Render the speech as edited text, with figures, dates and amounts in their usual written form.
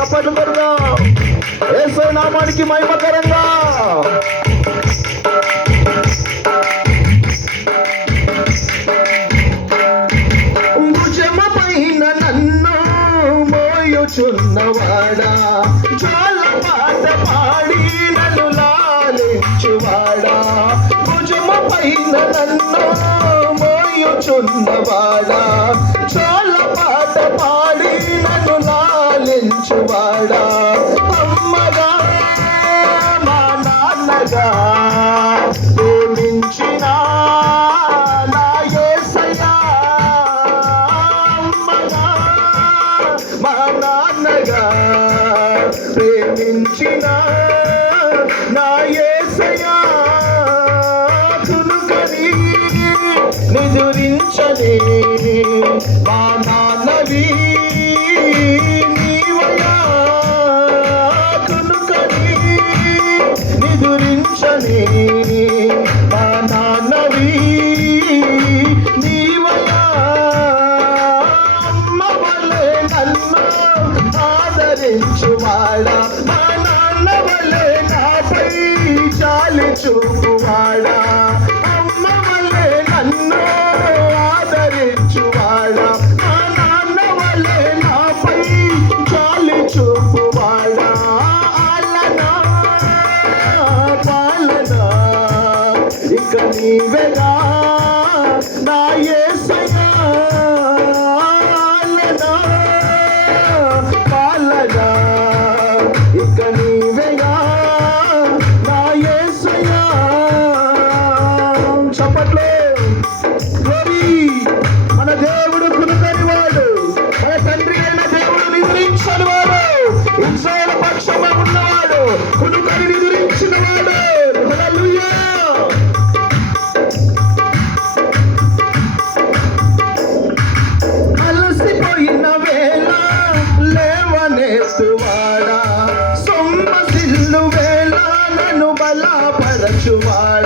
చప్పట్లు కొడదాం. యేసయ్య నామానికి మహిమకరంగా. భుజము పైన నన్ను మోయుచున్నవాడా, జోల పాట పాడి నన్ను లాలించువాడా, భుజము పైన నన్ను మోయుచున్నవాడా, జోల పాట పాడి నన్ను లాలించువాడా, అమ్మగా మా నాన్నగా ప్రేమించిన నా యేసయ్యా, అమ్మగా మా నాన్నగా ప్రేమించిన నా యేసయ్యా, తునుకని నిదురించని మా నాన్నవి నీవయ్యా, తునుకని నిదురించని మా నాన్నవి నీవయ్యా, అమ్మ వలె నన్ను ఆదరించువాడా, మా నాన్న వలె నాపై జాలి చూపువాడా, అమ్మ వలె నన్ను ఆదరించువాడా, మా నాన్న వలె నాపై జాలి చూపువాడా, ఆలనా పాలనా ఇక నీవేగా నా యేసయ్యా, ఆలనా పాలనా ఇక నీవేగా నా యేసయ్యా. చప్పట్లు. గ్లోరీ. మన దేవుడు కునుకని వాడు, మన తండ్రి అయిన దేవుడు నిద్రించని వాడు, ఇశ్రాయేలు పక్షంగా ఉన్నవాడు, కునుకని నిద్రించిన వాడు. హల్లెలూయా. అలసిపోయిన వేళ లేవనేస్తువాడా, సొమ్మసిల్లు వేళ నన్ను బలపరచువాడా,